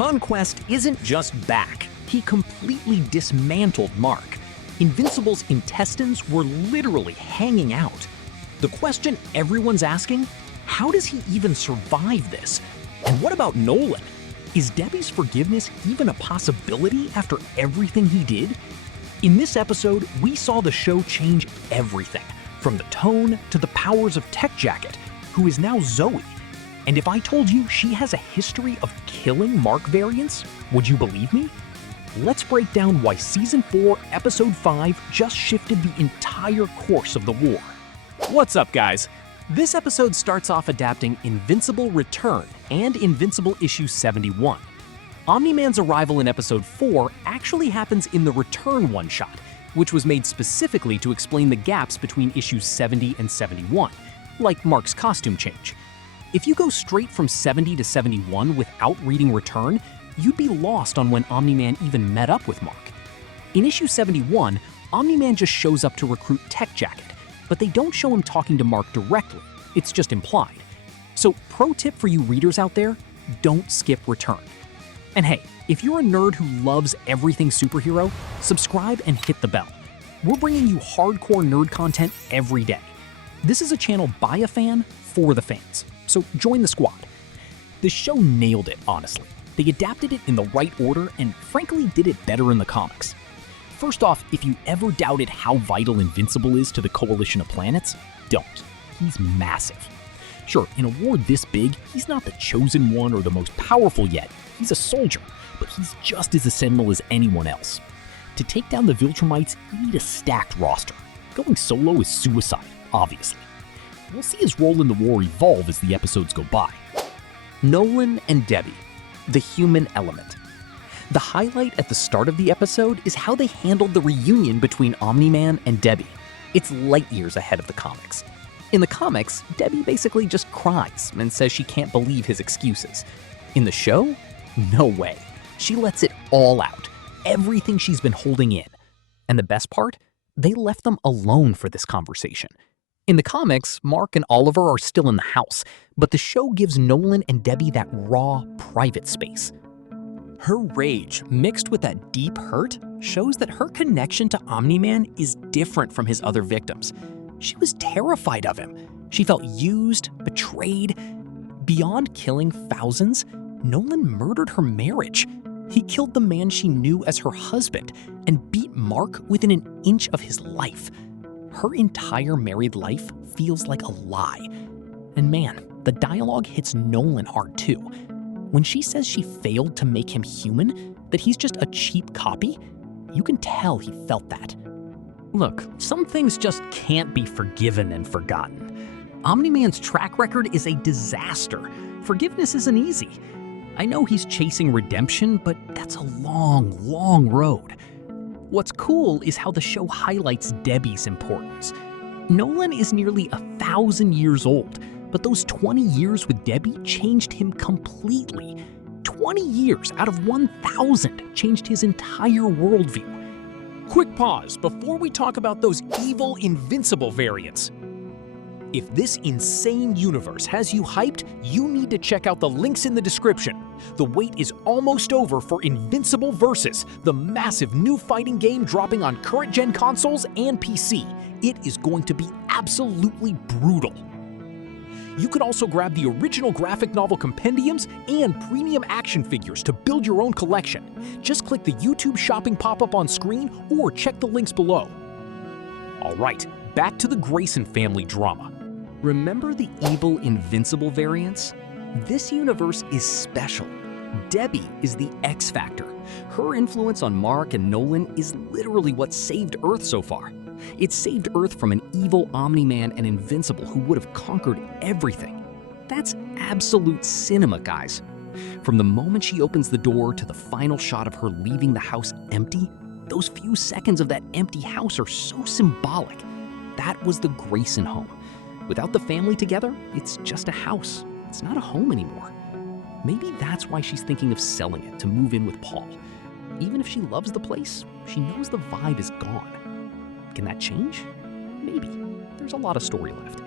Conquest isn't just back. He completely dismantled Mark. Invincible's intestines were literally hanging out. The question everyone's asking, how does he even survive this? And what about Nolan? Is Debbie's forgiveness even a possibility after everything he did? In this episode, we saw the show change everything, from the tone to the powers of Tech Jacket, who is now Zoey. And if I told you she has a history of killing Mark variants, would you believe me? Let's break down why Season 4, Episode 5 just shifted the entire course of the war. What's up, guys? This episode starts off adapting Invincible Return and Invincible Issue 71. Omni-Man's arrival in Episode 4 actually happens in the Return one-shot, which was made specifically to explain the gaps between issues 70 and 71, like Mark's costume change. If you go straight from 70 to 71 without reading Return, you'd be lost on when Omni-Man even met up with Mark. In issue 71, Omni-Man just shows up to recruit Tech Jacket, but they don't show him talking to Mark directly, it's just implied. So pro tip for you readers out there, don't skip Return. And hey, if you're a nerd who loves everything superhero, subscribe and hit the bell. We're bringing you hardcore nerd content every day. This is a channel by a fan for the fans, so join the squad. The show nailed it, honestly. They adapted it in the right order and frankly did it better in the comics. First off, if you ever doubted how vital Invincible is to the Coalition of Planets, don't. He's massive. Sure, in a war this big, he's not the chosen one or the most powerful yet. He's a soldier, but he's just as essential as anyone else. To take down the Viltrumites, you need a stacked roster. Going solo is suicide, obviously. We'll see his role in the war evolve as the episodes go by. Nolan and Debbie, the human element. The highlight at the start of the episode is how they handled the reunion between Omni-Man and Debbie. It's light years ahead of the comics. In the comics, Debbie basically just cries and says she can't believe his excuses. In the show, no way. She lets it all out, everything she's been holding in. And the best part? They left them alone for this conversation. In the comics, Mark and Oliver are still in the house, but the show gives Nolan and Debbie that raw, private space. Her rage, mixed with that deep hurt, shows that her connection to Omni-Man is different from his other victims. She was terrified of him. She felt used, betrayed. Beyond killing thousands, Nolan murdered her marriage. He killed the man she knew as her husband and beat Mark within an inch of his life. Her entire married life feels like a lie. And man, the dialogue hits Nolan hard too. When she says she failed to make him human, that he's just a cheap copy, you can tell he felt that. Look, some things just can't be forgiven and forgotten. Omni-Man's track record is a disaster. Forgiveness isn't easy. I know he's chasing redemption, but that's a long, long road. What's cool is how the show highlights Debbie's importance. Nolan is nearly 1,000 years old, but those 20 years with Debbie changed him completely. 20 years out of 1,000 changed his entire worldview. Quick pause before we talk about those evil Invincible variants. If this insane universe has you hyped, you need to check out the links in the description. The wait is almost over for Invincible Versus, the massive new fighting game dropping on current-gen consoles and PC. It is going to be absolutely brutal. You can also grab the original Graphic Novel Compendiums and premium action figures to build your own collection. Just click the YouTube shopping pop-up on screen or check the links below. Alright, back to the Grayson family drama. Remember the evil Invincible variants? This universe is special. Debbie is the X factor. Her influence on Mark and Nolan is literally what saved Earth so far. It saved Earth from an evil Omni-Man and Invincible who would have conquered everything. That's absolute cinema, guys. From the moment she opens the door to the final shot of her leaving the house empty, those few seconds of that empty house are so symbolic. That was the Grayson home. Without the family together, it's just a house. It's not a home anymore. Maybe that's why she's thinking of selling it to move in with Paul. Even if she loves the place, she knows the vibe is gone. Can that change? Maybe. There's a lot of story left.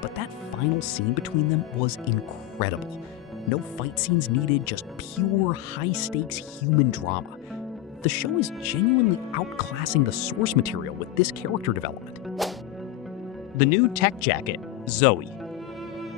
But that final scene between them was incredible. No fight scenes needed, just pure, high-stakes human drama. The show is genuinely outclassing the source material with this character development. The new Tech Jacket, Zoey.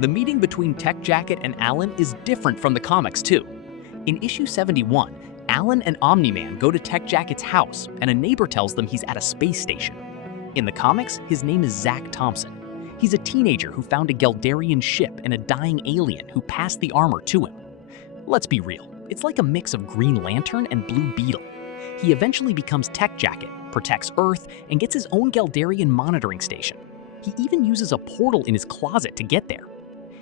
The meeting between Tech Jacket and Alan is different from the comics too. In issue 71, Alan and Omni-Man go to Tech Jacket's house, and a neighbor tells them he's at a space station. In the comics, his name is Zach Thompson. He's a teenager who found a Geldarian ship and a dying alien who passed the armor to him. Let's be real, it's like a mix of Green Lantern and Blue Beetle. He eventually becomes Tech Jacket, protects Earth, and gets his own Geldarian monitoring station. He even uses a portal in his closet to get there.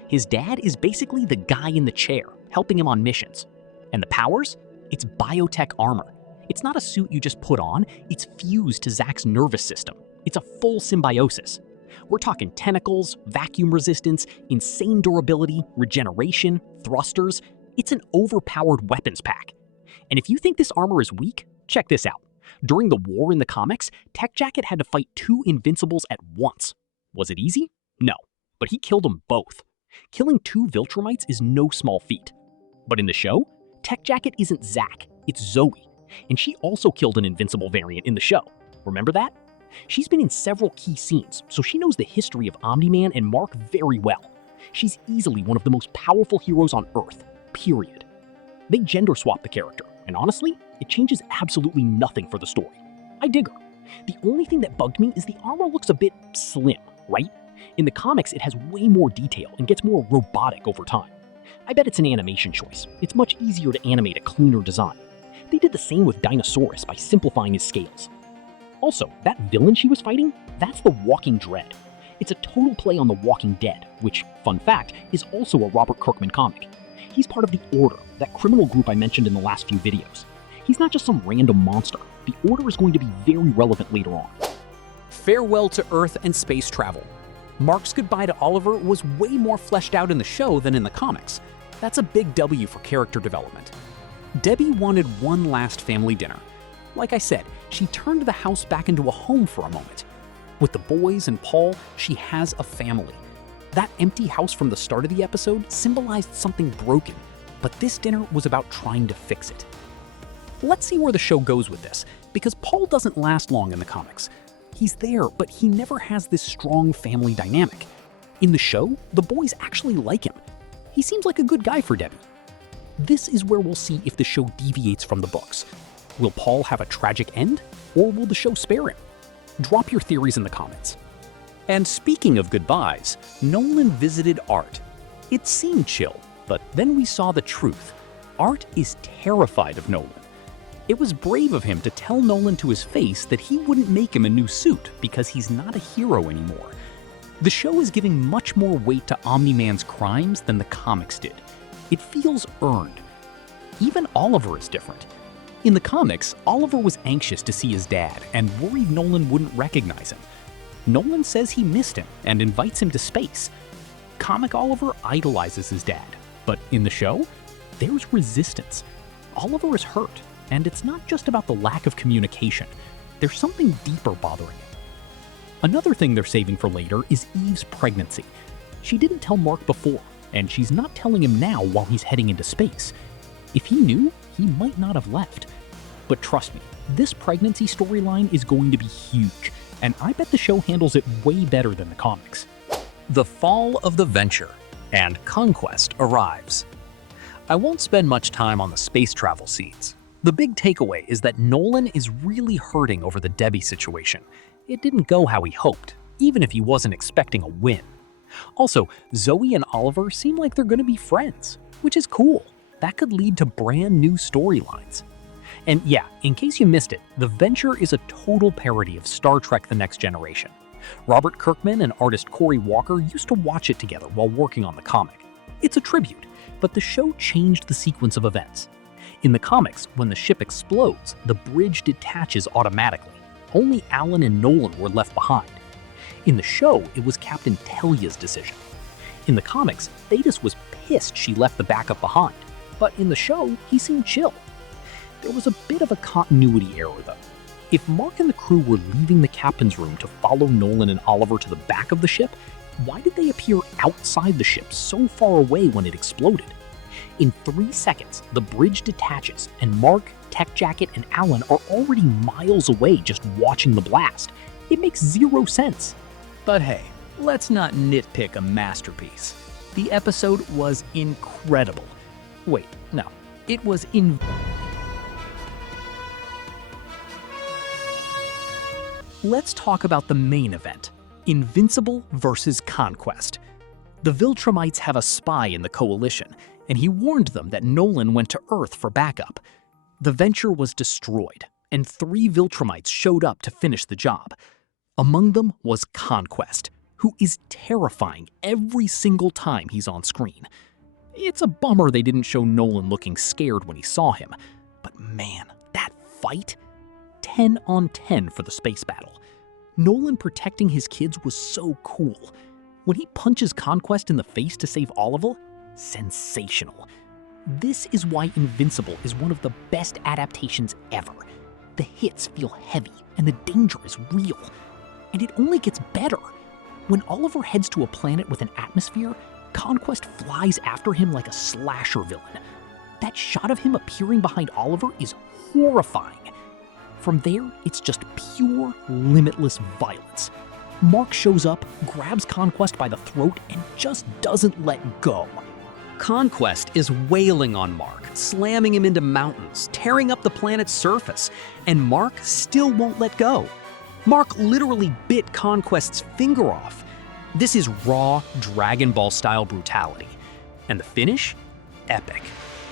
His dad is basically the guy in the chair, helping him on missions. And the powers? It's biotech armor. It's not a suit you just put on, it's fused to Zach's nervous system. It's a full symbiosis. We're talking tentacles, vacuum resistance, insane durability, regeneration, thrusters. It's an overpowered weapons pack. And if you think this armor is weak, check this out. During the war in the comics, Tech Jacket had to fight 2 Invincibles at once. Was it easy? No, but he killed them both. Killing 2 Viltrumites is no small feat. But in the show, Tech Jacket isn't Zach, it's Zoey. And she also killed an Invincible variant in the show. Remember that? She's been in several key scenes, so she knows the history of Omni-Man and Mark very well. She's easily one of the most powerful heroes on Earth, period. They gender swap the character, and honestly, it changes absolutely nothing for the story. I dig her. The only thing that bugged me is the armor looks a bit slim, right? In the comics, it has way more detail and gets more robotic over time. I bet it's an animation choice. It's much easier to animate a cleaner design. They did the same with Dinosaurus by simplifying his scales. Also, that villain she was fighting, that's the Walking Dread. It's a total play on The Walking Dead, which, fun fact, is also a Robert Kirkman comic. He's part of the Order, that criminal group I mentioned in the last few videos. He's not just some random monster. The Order is going to be very relevant later on. Farewell to Earth and space travel. Mark's goodbye to Oliver was way more fleshed out in the show than in the comics. That's a big W for character development. Debbie wanted one last family dinner. Like I said, she turned the house back into a home for a moment. With the boys and Paul, she has a family. That empty house from the start of the episode symbolized something broken, but this dinner was about trying to fix it. Let's see where the show goes with this, because Paul doesn't last long in the comics. He's there, but he never has this strong family dynamic. In the show, the boys actually like him. He seems like a good guy for Debbie. This is where we'll see if the show deviates from the books. Will Paul have a tragic end, or will the show spare him? Drop your theories in the comments. And speaking of goodbyes, Nolan visited Art. It seemed chill, but then we saw the truth. Art is terrified of Nolan. It was brave of him to tell Nolan to his face that he wouldn't make him a new suit because he's not a hero anymore. The show is giving much more weight to Omni-Man's crimes than the comics did. It feels earned. Even Oliver is different. In the comics, Oliver was anxious to see his dad and worried Nolan wouldn't recognize him. Nolan says he missed him and invites him to space. Comic Oliver idolizes his dad, but in the show, there's resistance. Oliver is hurt, and it's not just about the lack of communication. There's something deeper bothering him. Another thing they're saving for later is Eve's pregnancy. She didn't tell Mark before, and she's not telling him now while he's heading into space. If he knew, he might not have left. But trust me, this pregnancy storyline is going to be huge, and I bet the show handles it way better than the comics. The fall of the Venture, and Conquest arrives. I won't spend much time on the space travel scenes. The big takeaway is that Nolan is really hurting over the Debbie situation. It didn't go how he hoped, even if he wasn't expecting a win. Also, Zoey and Oliver seem like they're going to be friends, which is cool. That could lead to brand new storylines. And yeah, in case you missed it, The Venture is a total parody of Star Trek: The Next Generation. Robert Kirkman and artist Corey Walker used to watch it together while working on the comic. It's a tribute, but the show changed the sequence of events. In the comics, when the ship explodes, the bridge detaches automatically. Only Alan and Nolan were left behind. In the show, it was Captain Tellia's decision. In the comics, Thetis was pissed she left the backup behind, but in the show, he seemed chill. There was a bit of a continuity error, though. If Mark and the crew were leaving the captain's room to follow Nolan and Oliver to the back of the ship, why did they appear outside the ship so far away when it exploded? In 3 seconds, the bridge detaches, and Mark, Tech Jacket, and Alan are already miles away just watching the blast. It makes zero sense. But hey, let's not nitpick a masterpiece. The episode was incredible. Wait, no. It was Let's talk about the main event, Invincible versus Conquest. The Viltrumites have a spy in the Coalition, and he warned them that Nolan went to Earth for backup. The venture was destroyed, and 3 Viltrumites showed up to finish the job. Among them was Conquest, who is terrifying every single time he's on screen. It's a bummer they didn't show Nolan looking scared when he saw him, but man, that fight? 10 on 10 for the space battle. Nolan protecting his kids was so cool. When he punches Conquest in the face to save Oliver, sensational. This is why Invincible is one of the best adaptations ever. The hits feel heavy and the danger is real. And it only gets better. When Oliver heads to a planet with an atmosphere, Conquest flies after him like a slasher villain. That shot of him appearing behind Oliver is horrifying. From there, it's just pure, limitless violence. Mark shows up, grabs Conquest by the throat, and just doesn't let go. Conquest is wailing on Mark, slamming him into mountains, tearing up the planet's surface, and Mark still won't let go. Mark literally bit Conquest's finger off. This is raw Dragon Ball-style brutality. And the finish? Epic.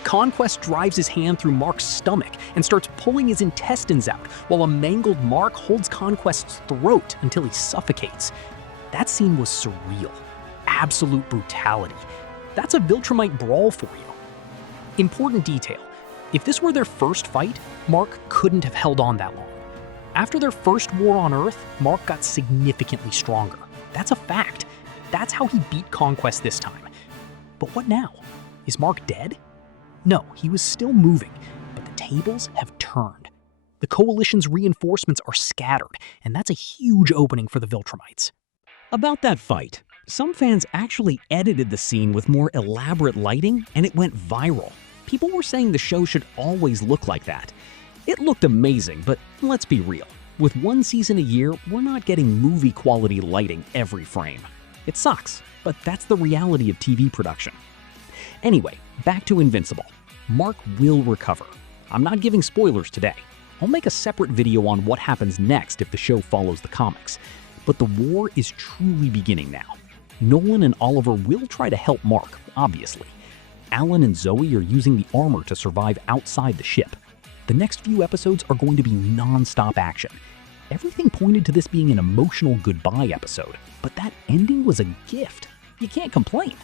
Conquest drives his hand through Mark's stomach and starts pulling his intestines out, while a mangled Mark holds Conquest's throat until he suffocates. That scene was surreal. Absolute brutality. That's a Viltrumite brawl for you. Important detail. If this were their first fight, Mark couldn't have held on that long. After their first war on Earth, Mark got significantly stronger. That's a fact. That's how he beat Conquest this time. But what now? Is Mark dead? No, he was still moving, but the tables have turned. The Coalition's reinforcements are scattered, and that's a huge opening for the Viltrumites. About that fight, some fans actually edited the scene with more elaborate lighting, and it went viral. People were saying the show should always look like that. It looked amazing, but let's be real. With one season a year, we're not getting movie-quality lighting every frame. It sucks, but that's the reality of TV production. Anyway, back to Invincible. Mark will recover. I'm not giving spoilers today. I'll make a separate video on what happens next if the show follows the comics. But the war is truly beginning now. Nolan and Oliver will try to help Mark, obviously. Alan and Zoey are using the armor to survive outside the ship. The next few episodes are going to be non-stop action. Everything pointed to this being an emotional goodbye episode, but that ending was a gift. You can't complain.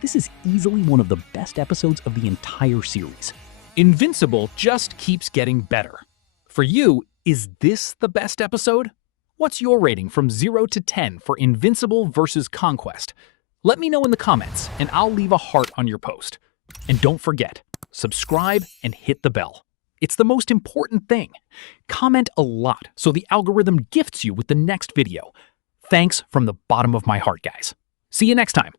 This is easily one of the best episodes of the entire series. Invincible just keeps getting better. For you, is this the best episode? What's your rating from 0 to 10 for Invincible versus Conquest? Let me know in the comments, and I'll leave a heart on your post. And don't forget, subscribe and hit the bell. It's the most important thing. Comment a lot so the algorithm gifts you with the next video. Thanks from the bottom of my heart, guys. See you next time.